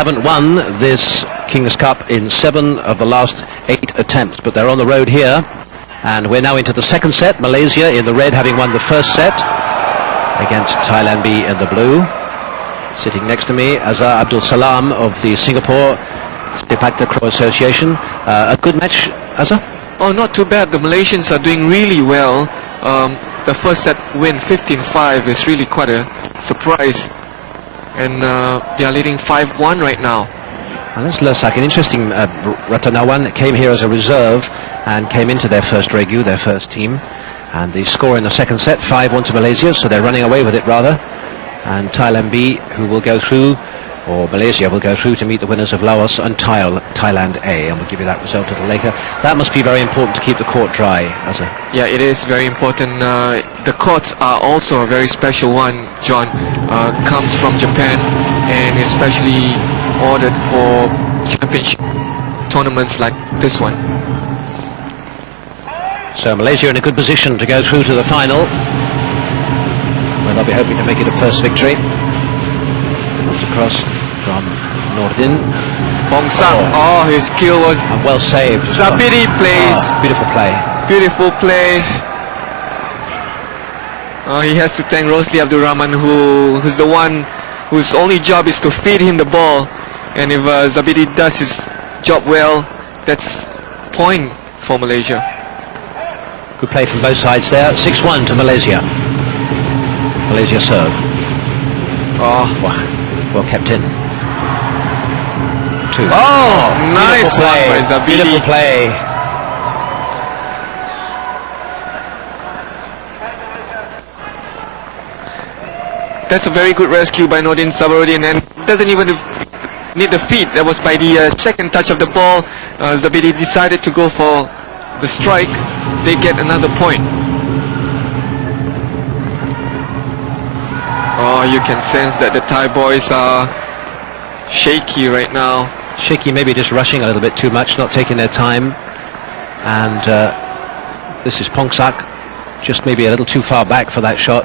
Haven't won this King's Cup in 7 of the last 8 attempts, but they're on the road here, and we're now into the second set. Malaysia in the red, having won the first set against Thailand B in the blue. Sitting next to me, Azhar Abdul Salam of the Singapore Sepaktakraw Association. A good match, Azhar? Oh, not too bad. The Malaysians are doing really well. The first set win 15-5 is really quite a surprise. And they are leading 5-1 right now. And that's Lersak, an interesting Ratanawan came here as a reserve and came into their first regu, their first team. And the score in the second set, 5-1 to Malaysia, so they're running away with it rather. And Thailand B, who will go through, or Malaysia will go through to meet the winners of Laos and Thailand A, and we'll give you that result a little later. That must be very important to keep the court dry, Azhar. Yeah, it is very important. The courts are also a very special one, John. Comes from Japan and is specially ordered for championship tournaments like this one. So Malaysia in a good position to go through to the final, where they'll be hoping to make it a first victory. Comes across from Nordin. Bong Sang, his skill was well saved. Zabiri plays. Beautiful play. Beautiful play. He has to thank Rosli Abdul Rahman, who's the one whose only job is to feed him the ball. And if Zabiri does his job well, that's point for Malaysia. Good play from both sides there. 6-1 to Malaysia. Malaysia serve. Well kept in. 2. Nice play by Zabiri. Beautiful play. That's a very good rescue by Nordin Sabarudin, and doesn't even need the feed. That was by the second touch of the ball. Zabiri decided to go for the strike. They get another point. You can sense that the Thai boys are shaky right now. Shaky, maybe just rushing a little bit too much, not taking their time. And this is Pongsak, just maybe a little too far back for that shot.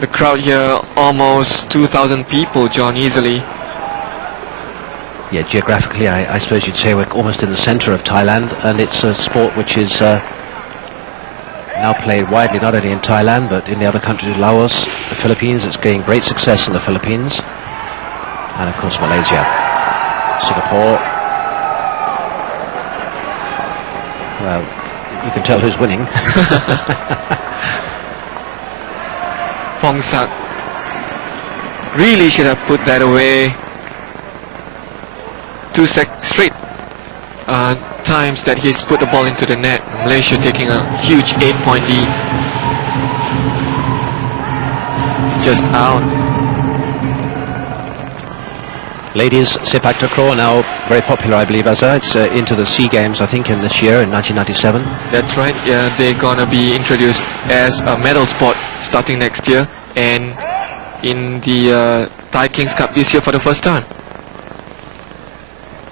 The crowd here, almost 2,000 people, John, easily. Yeah, geographically, I suppose you'd say we're almost in the center of Thailand, and it's a sport which is now played widely, not only in Thailand, but in the other countries, Laos, the Philippines. It's gaining great success in the Philippines. And of course, Malaysia, Singapore. Well, you can tell who's winning. Pongsak really should have put that away. 2 straight times that he's put the ball into the net. Malaysia taking a huge 8-point lead. Just out. Ladies Sepaktakraw now very popular, I believe, Azhar. It's into the SEA Games, I think, in this year, in 1997. That's right. Yeah, they're gonna be introduced as a medal sport starting next year, and in the Thai Kings Cup this year for the first time.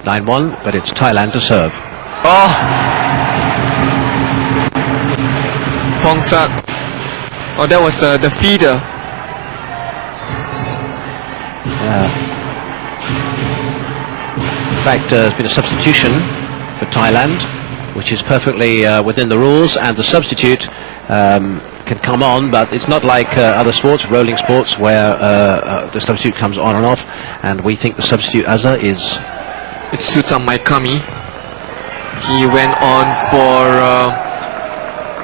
9-1, but it's Thailand to serve. Pongsak. That was the feeder. In fact, there's been a substitution for Thailand, which is perfectly within the rules, and the substitute can come on, but it's not like other sports, rolling sports, where the substitute comes on and off, and we think the substitute, Azhar, is... It's Sutam Maikami. He went on for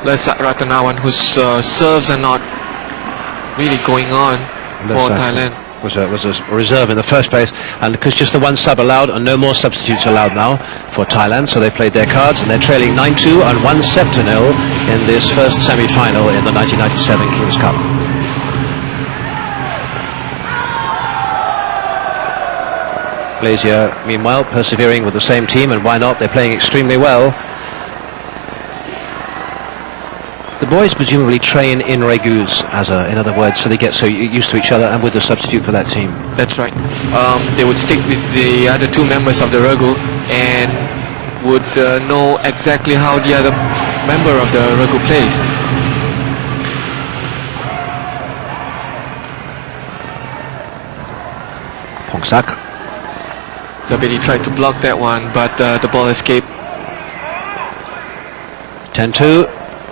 Lersak Ratanawan, whose serves are not really going on for Thailand. Was a reserve in the first place, and because just the one sub allowed and no more substitutes allowed now for Thailand, so they played their cards, and they're trailing 9-2 and 1-0 in this first semi-final in the 1997 King's Cup. Malaysia, meanwhile, persevering with the same team, and why not? They're playing extremely well. The boys presumably train in regus, in other words, so they get so used to each other and with the substitute for that team. That's right. They would stick with the other 2 members of the regu and would know exactly how the other member of the regu plays. Pongsak. Zabidi tried to block that one, but the ball escaped. 10-2.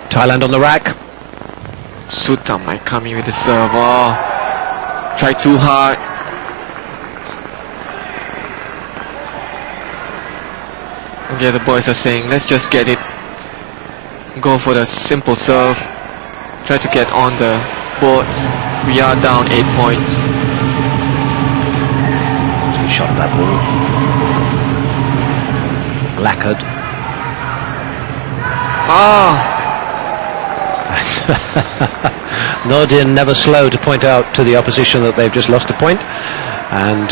Thailand on the rack. Sutam might come in with the serve. Oh, tried too hard. Okay, the boys are saying, let's just get it. Go for the simple serve. Try to get on the boards. We are down 8 points. Good shot of that ball. Lacquered. Ah! Nordin never slow to point out to the opposition that they've just lost a point, and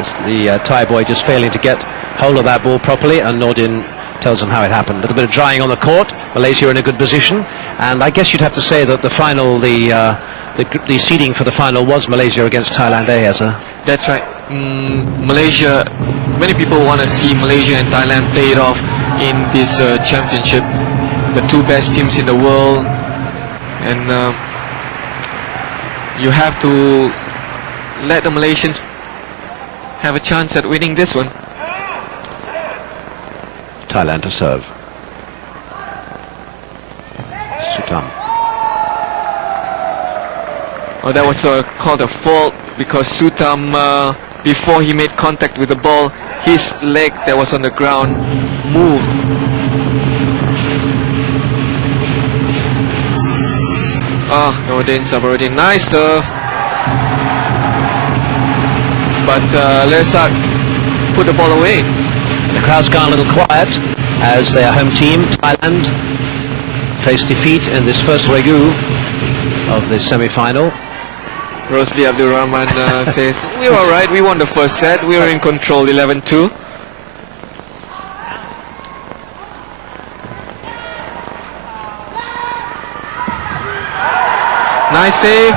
it's the Thai boy just failing to get hold of that ball properly, and Nordin tells them how it happened. A little bit of drying on the court. Malaysia in a good position, and I guess you'd have to say that the final, the seeding for the final was Malaysia against Thailand, Asa. That's right. Malaysia, many people want to see Malaysia and Thailand play it off in this championship. The two best teams in the world, and you have to let the Malaysians have a chance at winning this one. Thailand to serve. Sutam. Oh, that was called a fault because Sutam, before he made contact with the ball, his leg that was on the ground moved. Ah, Nordin Sabaruddin, nice serve. But Lesak put the ball away. The crowd's gone a little quiet as their home team, Thailand, face defeat in this first regu of the semi-final. Rosli Abdul Rahman says, we were alright, we won the first set, we were in control 11-2. Nice save.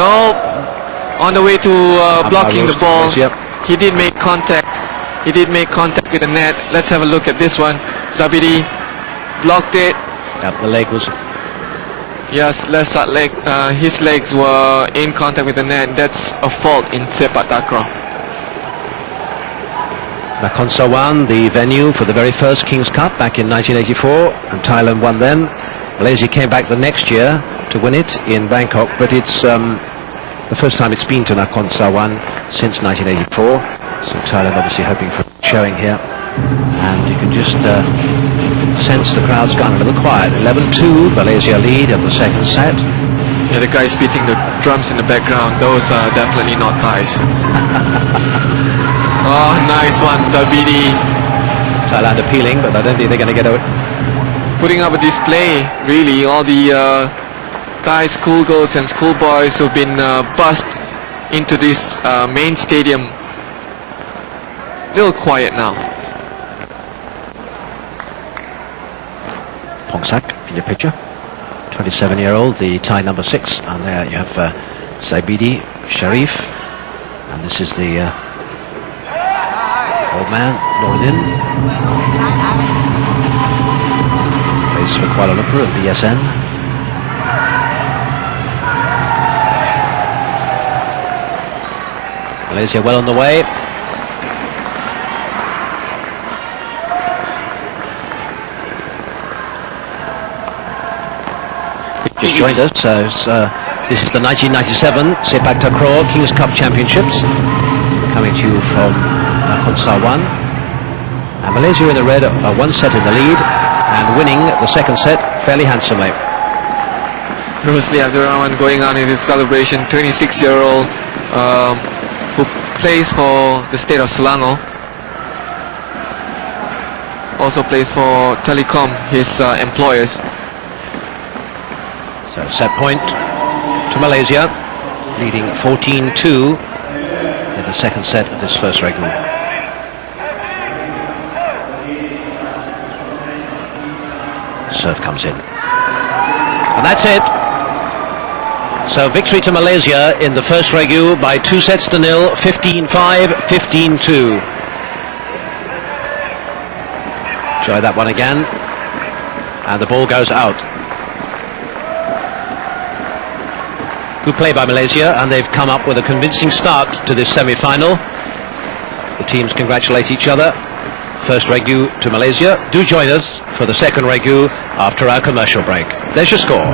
No, on the way to blocking the ball. Yep. He did make contact. He did make contact with the net. Let's have a look at this one. Zabidi blocked it. Yep, the leg was... Yes, left side leg. His legs were in contact with the net. That's a fault in Sepaktakraw. Nakonsawan, the venue for the very first King's Cup back in 1984, and Thailand won then. Malaysia came back the next year to win it in Bangkok, but it's the first time it's been to Nakonsawan since 1984. So Thailand obviously hoping for showing here, and you can just sense the crowd's gone a little quiet. 11-2, Malaysia lead at the second set. Yeah, the guys beating the drums in the background, those are definitely not Thais. Oh, nice one, Zabidi. Thailand appealing, but I don't think they're going to get out. Putting up a display, really. All the Thai schoolgirls and schoolboys who've been bussed into this main stadium. A little quiet now. Pongsak in your picture, 27-year-old, the Thai number 6, and there you have Zabidi, Sharif, and this is the old man, Nordin. Plays for Kuala Lumpur and BSN. Malaysia well on the way. Just joined us, so this is the 1997 Sepaktakraw King's Cup Championships, coming to you from Nakonsawan. And Malaysia in the red are one set in the lead and winning the second set fairly handsomely. Rosli Abdurrahman going on in his celebration, 26-year-old who plays for the state of Selangor. Also plays for Telecom, his employers. So set point to Malaysia, leading 14-2 in the second set of this first regu. Serve comes in. And that's it. So victory to Malaysia in the first regu by 2-0, 15-5, 15-2. Try that one again. And the ball goes out. Good play by Malaysia, and they've come up with a convincing start to this semi-final. The teams congratulate each other. First regu to Malaysia. Do join us for the second regu after our commercial break. There's your score.